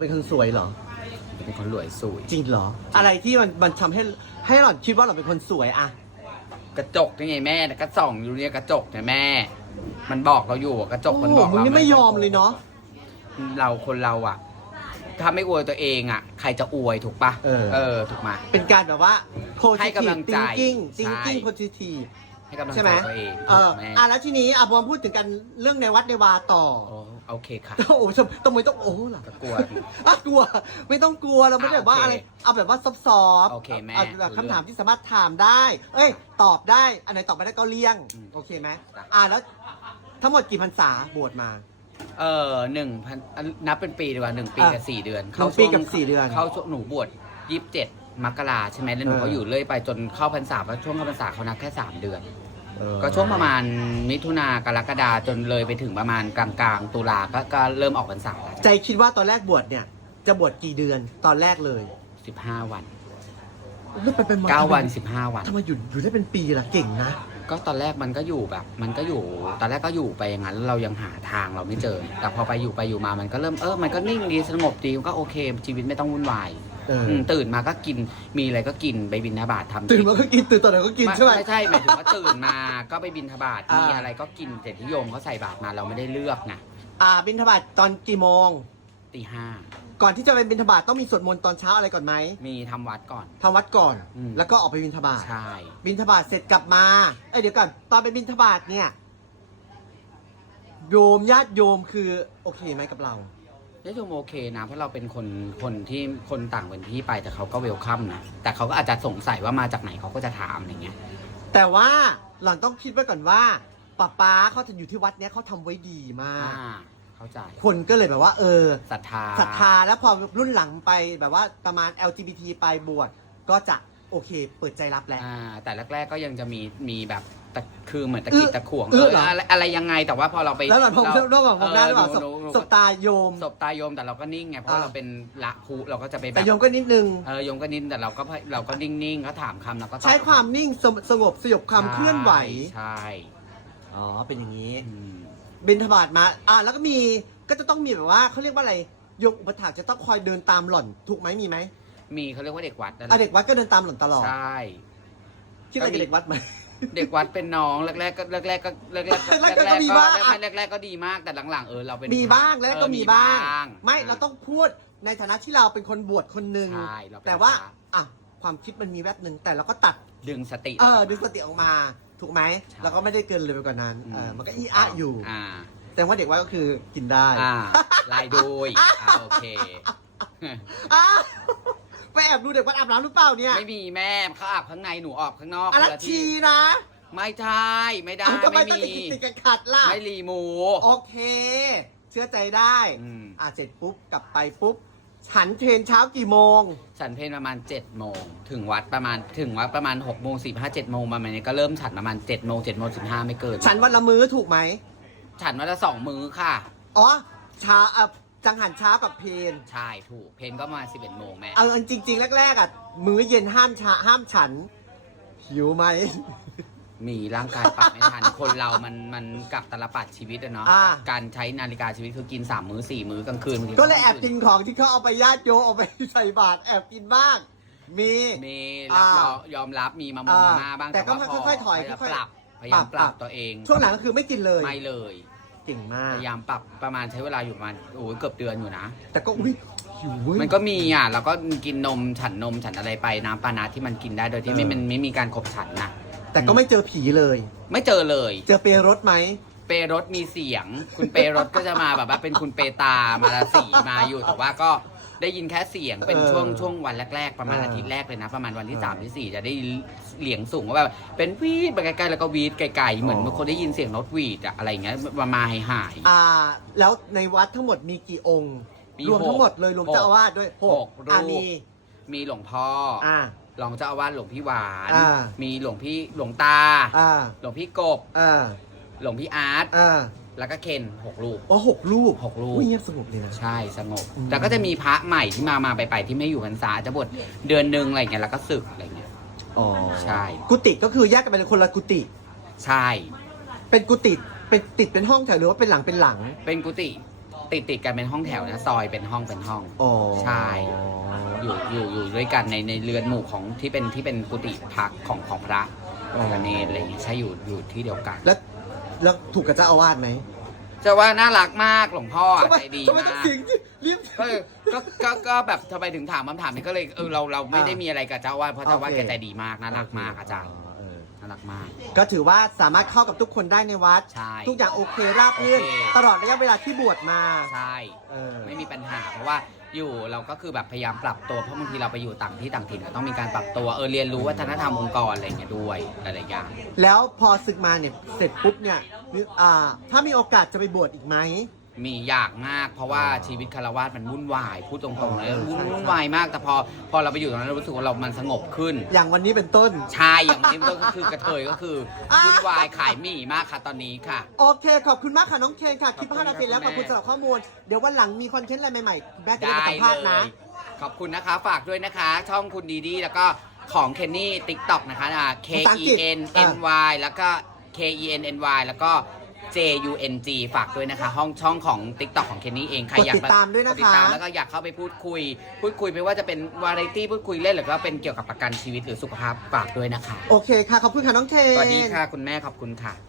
เป็นคนสวยเหรอ เป็นคนรวยสวยจริงเหรอ อะไรที่มันมันทำให้ให้หล่อนคิดว่าเราเป็นคนสวยอะกระจกนี่ไงแม่กระส่องอยู่เนี่ยกระจกเนี่ยแม่ มันบอกเราอยู่อะกระจกมันบอกโมึงเรานี่ไม่ยอมเลยเนาะ เราคนเราอะถ้าไม่อวยตัวเองอะใครจะอวยถูกปะเออ เออถูกมาเป็นการแบบว่า ให้กำ positive ลังใจ thinking ใช่ thinking positive ให้กำลังใช่ใจไหมตัวเองเออแม่อะแล้วทีนี้อะพอมาพูดถึงกันเรื่องในวัดในวาต่อ โอ้โอเคค่ะ โอ้โหทำทำไมต้องโอ้ล่ะก็กลัว อะกลัว ไม่ต้องกลัวเราไม่ได้แบบว่าอะอะไรโอเคเอาแบบว่าซอฟต์ๆโอเคแม่าแบบรู้เรื่องคำถามที่สามารถถามได้ เอ้ย ตอบได้ อันไหนตอบไม่ได้ก็เลี่ยง อืม โอเคไหมจ้ะอะแล้ว ทั้งหมดกี่พรรษาบวชมา เออหนึ่งพันนับเป็นปีดีกว่าหนึ่งปีอะกับสี่เดือนหนึ่งปีกับสี่เดือนเข้าช่วงหนูบวชยี่สิบเจ็ดมกราใช่ไหมแล้วหนูเออ ก็อยู่เรื่อยไปจนเข้าพรรษาเพราะช่วงเข้าพรรษาเขานับแค่สามเดือน เออ ก็ช่วงประมาณมิถุนากรกฎาจนเลยไปถึงประมาณกลางๆ ตุลาก็ก็เริ่มออกพรรษาแล้วใจคิดว่าตอนแรกบวชเนี่ย จะบวชกี่เดือนตอนแรกเลยสิบห้าวันแล้วไปเป็นเก้าวันสิบห้าวัน ทำไมอยู่อยู่ได้เป็นปีล่ะเก่งนะ ก็ตอนแรกมันก็อยู่แบบ มันก็อยู่ ตอนแรกก็อยู่ไปอย่างนั้นแล้วเรายังหาทางเราไม่เจอ แต่พอไปอยู่ไปอยู่มา มันก็เริ่มเออ มันก็นิ่งดีสงบดีก็โอเค ชีวิตไม่ต้องวุ่นวายเออมตื่นมาก็กิน มีอะไรก็กินไปบินทบาททำตื่นมาก็กินตื่นตอนไหนก็กินใช่ไหมไม่ใช่หมายถึงว่าตื่นมาก็ไปบินทบาทอ่ามี มีอะไรก็กินเสร็จที่โยมเขาใส่บาตรมาเราไม่ได้เลือกไงอ่าบินทบาทตอนกี่โมง ตีห้าก่อนที่จะไปบินทบาทต้องมีสวดมนต์ตอนเช้าอะไรก่อนไหมมีทำวัดก่อน ทำวัดก่อน อืม แล้วก็ออกไปบินทบาทใช่ บินทบาทเสร็จกลับมาเอ้ยเดี๋ยวก่อนตอนไปบินทบาทเนี่ยโยมญาติโยมคือโอเคไหมกับเรายโยมโอเคนะ เพราะเราเป็นคนคนที่คนต่างพื้นที่ไปแต่เขาก็เวลคัมนะ แต่เขาก็อาจจะสงสัยว่ามาจากไหนเขาก็จะถามอะไรเงี้ย แต่ว่าหล่อนต้องคิดไว้ก่อนว่าป้าป๊าเขาจะอยู่ที่วัดเนี้ยเขาทำไว้ดีมาอ่าก เข้าใจคนก็เลยแบบว่า เออศรัทธาศรัทธาแล้วพอรุ่นหลังไปแบบว่าประมาณ LGBT ไปบวชก็จะโอเค เปิดใจรับแล้ว อ่า แต่แรกๆก็ยังจะมีมีแบบตะคือเหมือนตะอื้กิอดตะขวงอื้อเหรออะไรอะไรยังไงแต่ว่าพอเราไปแล้วหล่อนพงเราระหว่างผมได้หรือเปล่าเอสอบหนูหนูสบตาโยมศพตายโยมแต่เราก็นิ่งไงเพราะอ่าเราเป็นละภูเราก็จะไปแบแต่บโยมก็นิดนึงเออโยมก็นิ่งแต่เราก็เราก็นิ่งๆเขาถามคำเราก็ตอบใช้ความนิ่งสงบสงบสยบความเคลื่อนไหวใช่อ๋อเป็นอย่างนี้อืม บินทบาทมา อ่า แล้วก็มีก็จะต้องมีแบบว่าเขาเรียกว่าอะไรโยมอุปถากจะต้องคอยเดินตามหล่อนถูกไหมมีไหมมีเขาเรียกว่าเด็กวัดนั่นแหอะละเด็กวัดก็เดินตามหล่อนตลอดใช่ คิดอะไรกับเด็กวัดไหม เด็กวัดเป็นน้องแรกๆก็แรกๆก็แรกๆก็แรกๆก็มีบ้างไม่แรกๆก็ดีมากแต่หลังๆเออเราเป็นมีบ้างแล้วก็เออมีบ้างงไม่เราต้องพูดในฐานะที่เราเป็นคนบวชคนหนึ่งใช่เราเป็นแต่ว่าพระอะความคิดมันมีแวบหนึ่งแต่เราก็ตัด ดึงสติเออดึงสติออกมา ถูกไหมใช่เราก็ไม่ได้เกินเลยไปกว่านั้นมเออมันก็อีอะอยู่ อ่าแต่ว่าเด็กวัดก็คือกินได้ อ่าลายดุยอ่าโอเค อ้าวไปแอบดูเด็กวัดอาบน้ำหรือเปล่าเนี่ยไม่มีแม่เขาอาบข้างในหนูออกข้างนอกอะคนไรละชีที่นะไม่ใช่ไม่ได้อ้าวทำไมไม่ต้องมี ติดติดๆขัดๆล่ะ ไม่รีหมู โอเค เชื่อใจได้ อืม อะเสร็จปุ๊บกลับไปปุ๊บ ฉันเทรนเช้ากี่โมง ฉันเพลประมาณ7จ็ดโมงถึงวัดประมาณถึงวัดประมาณ6กโมงสี่ห้าเจ็ดโมงประมาณนี้ก็เริ่มฉันประมาณ7จ็ดโมงเจ็ดโมงสิบห้าไม่เกินฉันวันละมื้อถูกไหม ฉันวันละสองมื้อค่ะ อ๋อเช้าอะจังหันเช้ากับเพนใช่ถูกเพนก็ประมาณสิบเอ็ดโมงแม่ เอาอันจริงๆ แรกๆอะมื้อเย็นห้ามชาห้ามฉัน หิวไหม มีร่างกายปรับไม่ทัน คนเรามันมันกับตลปัดชีวิตอะเนาะอ่า การใช้นาฬิกาชีวิตคือกินสามมื้อสี่มื้อกลางคืนบางทีก็เลยแอบกินของที่เขาเอาไปญาติโยมเอาไปใส่บาตรแอบกินบ้าง มี มีรับอ่ายอมยอมรับมีมามงอ่ามาม่าบ้างแต่ก็ว่าค่อยๆถอยพาามค่อยๆปรับพยายามปปรัรับ บตัวเองช่วงหลังก็คือไม่กินเลยไม่เลยเก่งมากพยายามปรับประมาณใช้เวลาอยู่ประมาณโอ้ยเกือบเดือนอยู่นะ แต่ก็อุ้ยหิวเว้ย มันก็มีอะเราก็กินนมฉันนมฉันอะไรไปน้ำปานาที่มันกินได้โดยที่ไม่เออ มันไม่มีการขบฉันนะ แต่ก็ไม่เจอผีเลย ไม่เจอเลย เจอเปรรถไหม เปรถมีเสียง คุณเปรถก็จะมาแบบว่าเป็นคุณเปตามาราสีมาอยู่แต่ว่าก็ได้ยินแค่เสียงเป็นเออช่วงช่วงวันแรก ๆ ประมาณเอออาทิตย์แรกเลยนะ ประมาณวันที่เออสามที่สี่จะได้เหลียงสูงว่าแบบเป็นวีดไปไกลๆแล้วก็วีดไกลๆเหมือนอ๋อคนได้ยินเสียงรถวีดอะอะไรอย่างเงี้ยมามาหายหายๆอ่า แล้วในวัดทั้งหมดมีกี่องค์ มีรวมทั้งหมดเลยรวมหกเจ้าอาวาสด้วยหหกกรูป อ่ามี มีหลวงพ่อออ่า รองเจ้าอาวาสหลวงพี่หวาน อ่า มีหลวงพี่หลวงตา อ่า หลวงพี่กบ อ่า หลวงพี่อาร์ต อ่าแล้วก็เคนหกรูปโอ้หกรูปหกรูป อุ้ยเงียบสงบเลยนะ ใช่ สงบ อืมแต่ก็จะมีพระใหม่ที่มามาไปไปที่ไม่อยู่พรรษาจะบวชเดือนหนึ่งอะไรเงี้ยแล้วก็ศึกอะไรเงี้ย อ๋อใช่ กุฏิก็คือแยกกันเป็นคนละกุฏิ ใช่ เป็นกุฏิ เป็นติดเป็นห้องแถวหรือว่าเป็นหลังเป็นหลัง เป็นกุฏิ ติดติดกันเป็นห้องแถวนะซอยเป็นห้องเป็นห้อง โอ้ใช่ อยู่อยู่อยู่ด้วยกันในในเรือนหมู่ของที่เป็นที่เป็นกุฏิพักของของพระกเนรอะไรอย่างงี้ใช่อยู่อยู่ที่เดียวกัน แล้วแล้วถูกกับเจ้าอาวาสไหมเจะว่าน่ารักมากหลวงพ่อทำไมใจดีทำไมมาต้องก เสียงรีบ ก็เลยก็ก็ก็แบบทำไมถึงถามคำถามนี้ก็เลยเออเราเราไม่ได้มีอะไรกับเจ้าอาวาดเพราะเจ้าอาวาดโอเค แกใจดีมากน่ารักมากอาจารย์เออ น่ารักมาก ก็ถือว่าสามารถเข้ากับทุกคนได้ในวัด ใช่ทุกอย่างโอเคราบรื่นโอเค ตลอดระยะเวลาที่บวชมา ใช่ เออ ไม่มีปัญหาเพราะว่าอยู่เราก็คือแบบพยายามปรับตัวเพราะบางทีเราไปอยู่ต่างที่ต่างถิ่นก็ต้องมีการปรับตัวเออเรียนรู้วัฒนธรรมองค์กรอะไรอย่างเงี้ยด้วยหลายๆอย่าง แล้วพอศึกมาเนี่ยเสร็จปุ๊บเนี่ยอ่าถ้ามีโอกาสจะไปบวชอีกไหม มีอยากมาก เพราะว่าชีวิตคารวาสมันวุ่นวายพูดตรงๆเลยเออวุ่นใช่วุ่นวายมากแต่พอพอเราไปอยู่ตรงนั้นเรารู้สึกว่าเรามันสงบขึ้น อย่างวันนี้เป็นต้น ใช่อย่างนี้มันก็คือกระเทยก็คือวุ่นวายขายหมี่มากค่ะตอนนี้ค่ะ โอเค ขอบคุณมากค่ะน้องเคนค่ะคลิปขอบคุณ5นาทีแล้วคขรับอบคุณแม่สำหรับข้อมูล เดี๋ยววันหลังมีคอนเทนต์อะไรใหม่ๆแม่จะได้ได้มาสัมภาษณ์เลนะยขอบคุณนะคะฝากด้วยนะคะ ช่องคุณดีดีแล้วก็ของเคนนี่ติ๊กต็อกนะคะอ่า K ภาษาอัง E กฤษ N N Y แล้วก็ K E N N Y แล้วก็ J U N G ฝากด้วยนะคะ ห้องช่องของ TikTok ของเคนนี่เองใครอยากกดติดตามด้วยนะคะ กติดตามแล้วก็อยากเข้าไปพูดคุย พูดคุยไม่ว่าจะเป็นวาไรตี้พูดคุยเล่นหรือว่าเป็นเกี่ยวกับประกันชีวิตหรือสุขภาพฝากด้วยนะคะ โอเคค่ะ ขอบคุณค่ะน้องเคน สวัสดีค่ะ คุณแม่ขอบคุณค่ะ